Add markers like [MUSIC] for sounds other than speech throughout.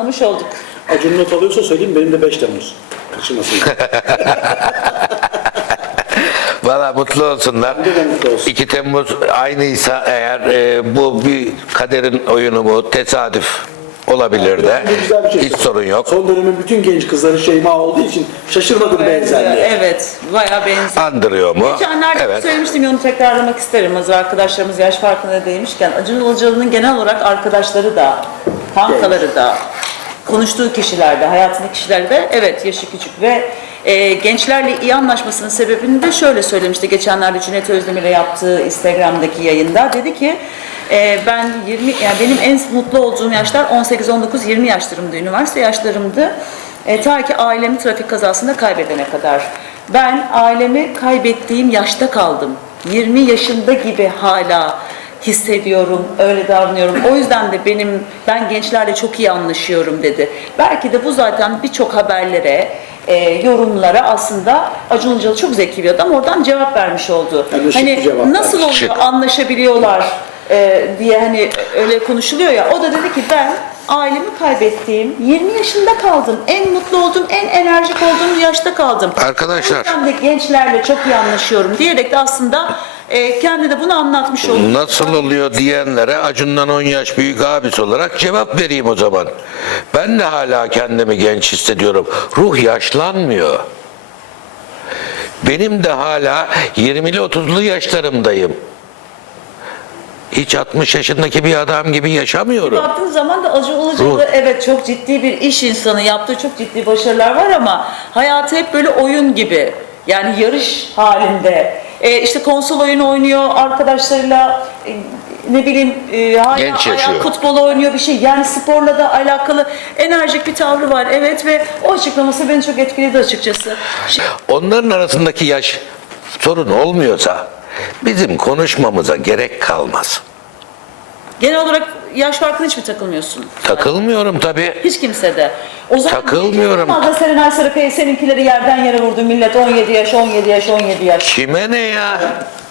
tanımış olduk. Acun not alıyorsa söyleyeyim benim de 5 Temmuz. Kaçırmasın. [LAUGHS] Valla mutlu olsunlar. Bence de mutlu olsun. 2 Temmuz aynıysa eğer e, bu bir kaderin oyunu mu tesadüf olabilir de Bu güzel bir şey. hiç sorun yok. Son dönemin bütün genç kızları Şeyma olduğu için şaşırmadım benzerliğe. Evet, bayağı benziyor. Andırıyor mu? Geçenlerde Evet. söylemiştim onu tekrarlamak isterim. Hazır arkadaşlarımız yaş farkına değmişken Acun Ilıcalı'nın genel olarak arkadaşları da, kankaları da, konuştuğu kişiler de, hayatındaki kişiler de evet yaşı küçük ve e, gençlerle iyi anlaşmasının sebebini de şöyle söylemişti. Geçenlerde Cüneyt Özdemir'e yaptığı Instagram'daki yayında dedi ki e, ben 20 yani benim en mutlu olduğum yaşlar 18 19 20 yaşlarımdı. Üniversite yaşlarımdı. E, ta ki ailemi trafik kazasında kaybedene kadar. Ben ailemi kaybettiğim yaşta kaldım. 20 yaşında gibi hala hissediyorum, öyle davranıyorum. O yüzden de benim ben gençlerle çok iyi anlaşıyorum dedi. Belki de bu zaten birçok haberlere, e, yorumlara aslında Acun Ilıcalı çok zeki bir adam oradan cevap vermiş oldu. Yani hani cevap nasıl oluyor Şık. anlaşabiliyorlar e, diye hani öyle konuşuluyor ya. O da dedi ki ben ailemi kaybettiğim 20 yaşında kaldım. En mutlu olduğum, en enerjik olduğum yaşta kaldım. Arkadaşlar. O yüzden de gençlerle çok iyi anlaşıyorum diyerek de aslında e, kendi de bunu anlatmış oldu. Nasıl oluyor diyenlere Acun'dan 10 yaş büyük abisi olarak cevap vereyim o zaman. Ben de hala kendimi genç hissediyorum. Ruh yaşlanmıyor. Benim de hala 20'li 30'lu yaşlarımdayım. Hiç 60 yaşındaki bir adam gibi yaşamıyorum. Baktığın zaman da Acun Ilıcalı evet çok ciddi bir iş insanı yaptığı çok ciddi başarılar var ama hayatı hep böyle oyun gibi. Yani yarış halinde. E, işte konsol oyunu oynuyor arkadaşlarıyla e, ne bileyim e, hala Genç yaşıyor. futbolu oynuyor bir şey. Yani sporla da alakalı enerjik bir tavrı var. Evet ve o açıklaması beni çok etkiledi açıkçası. Şimdi, Onların arasındaki yaş sorun olmuyorsa bizim konuşmamıza gerek kalmaz. genel olarak yaş farkına hiç mi takılmıyorsun? Takılmıyorum tabii. Hiç kimse de. O zaman Takılmıyorum. Fazla Serenay Sarıkaya seninkileri yerden yere vurdu millet 17 yaş 17 yaş 17 yaş. Kime ne ya?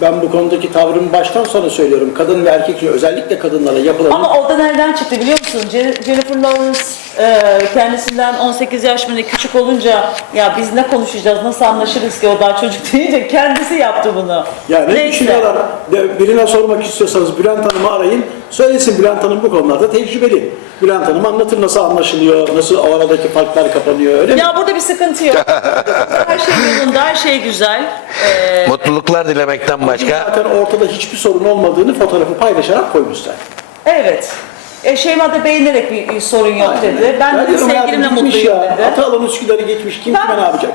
Ben bu konudaki tavrımı baştan sona söylüyorum. Kadın ve erkek özellikle kadınlara yapılan Ama o da nereden çıktı biliyor musun? Je- Jennifer Lawrence e, kendisinden 18 yaş mı ne küçük olunca ya biz ne konuşacağız nasıl anlaşırız ki o daha çocuk [LAUGHS] deyince kendisi yaptı bunu. Yani Neyse. düşünüyorlar. De- Birine sormak istiyorsanız Bülent Hanım'ı arayın. Söylesin Bülent Hanım bu konularda tecrübeli. Bülent Hanım anlatır nasıl anlaşılıyor, nasıl o aradaki farklar kapanıyor öyle mi? Ya burada bir sıkıntı yok. her şey yolunda, her şey güzel. E, Mutluluklar dilemekten başka Zaten ortada hiçbir sorun olmadığını fotoğrafı paylaşarak koymuşlar. evet. E, Şeyma da beğenerek bir, bir sorun yok Aynen. dedi. Ben de diyorum hayatım sevgilimle gitmiş mutluyum ya. dedi. Atalan Üsküdar'ı geçmiş kim Ben- kime ne yapacak?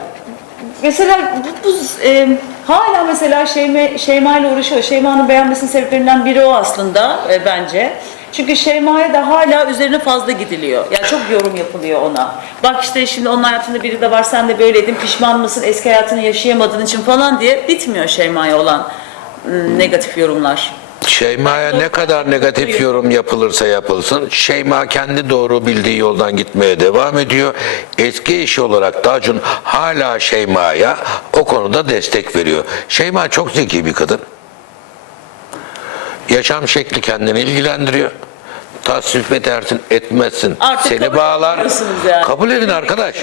Mesela bu, bu, e, hala mesela Şeyma, Şeyma ile uğraşıyor. Şeyma'nın beğenmesinin sebeplerinden biri o aslında e, bence. Çünkü Şeyma'ya da hala üzerine fazla gidiliyor. Yani çok yorum yapılıyor ona. Bak işte şimdi onun hayatında biri de var sen de böyleydin pişman mısın eski hayatını yaşayamadığın için falan diye bitmiyor Şeyma'ya olan mm, negatif yorumlar. Şeyma'ya ne kadar negatif yorum yapılırsa yapılsın, Şeyma kendi doğru bildiği yoldan gitmeye devam ediyor. Eski eşi olarak da Acun hala Şeyma'ya o konuda destek veriyor. Şeyma çok zeki bir kadın. Yaşam şekli kendini ilgilendiriyor. Tasvip edersin, etmezsin. Artık Seni kabul bağlar. ediyorsunuz yani. Kabul edin arkadaş.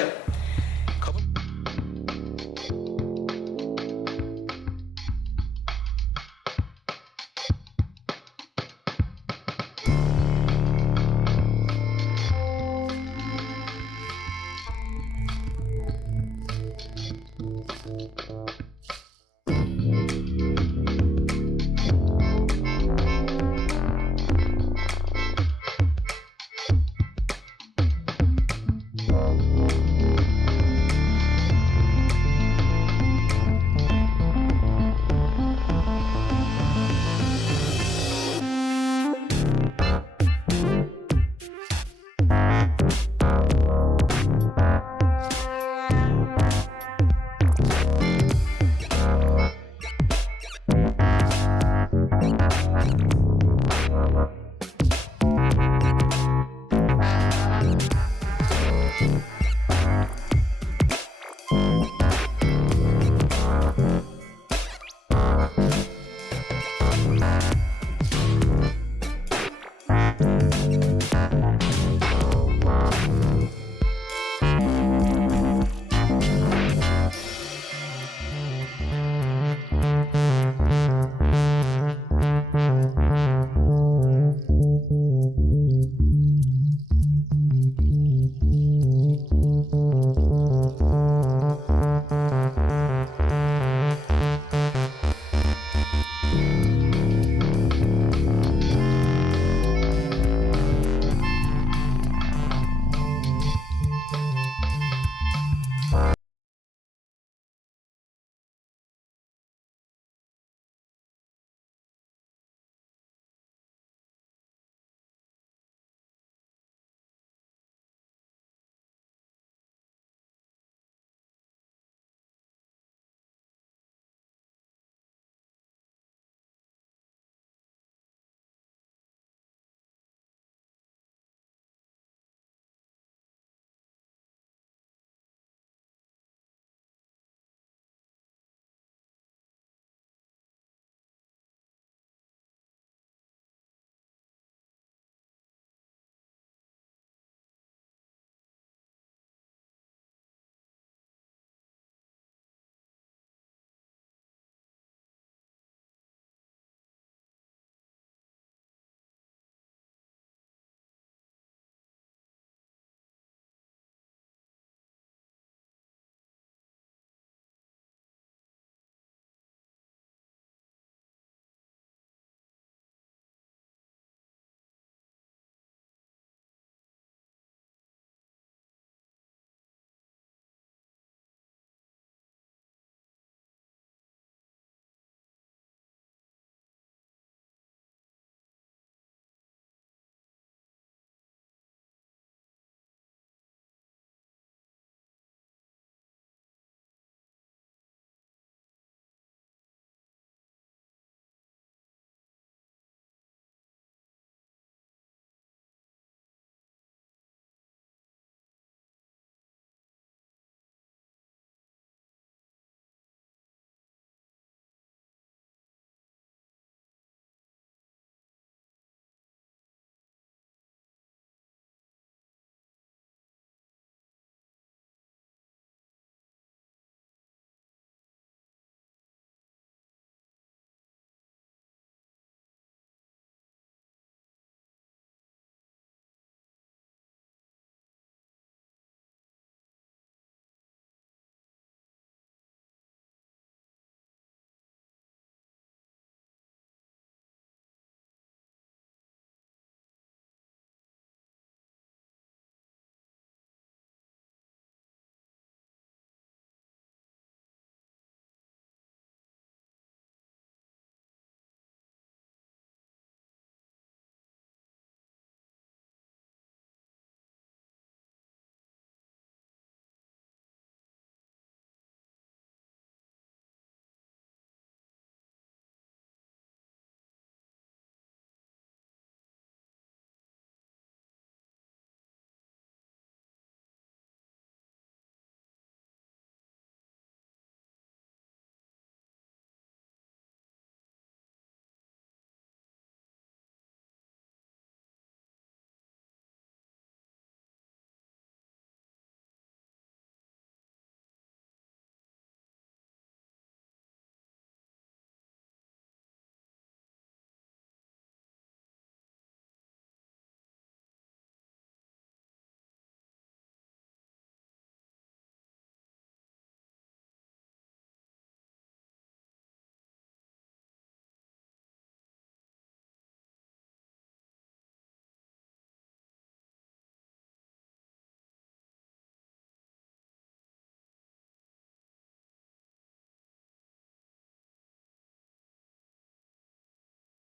そうか。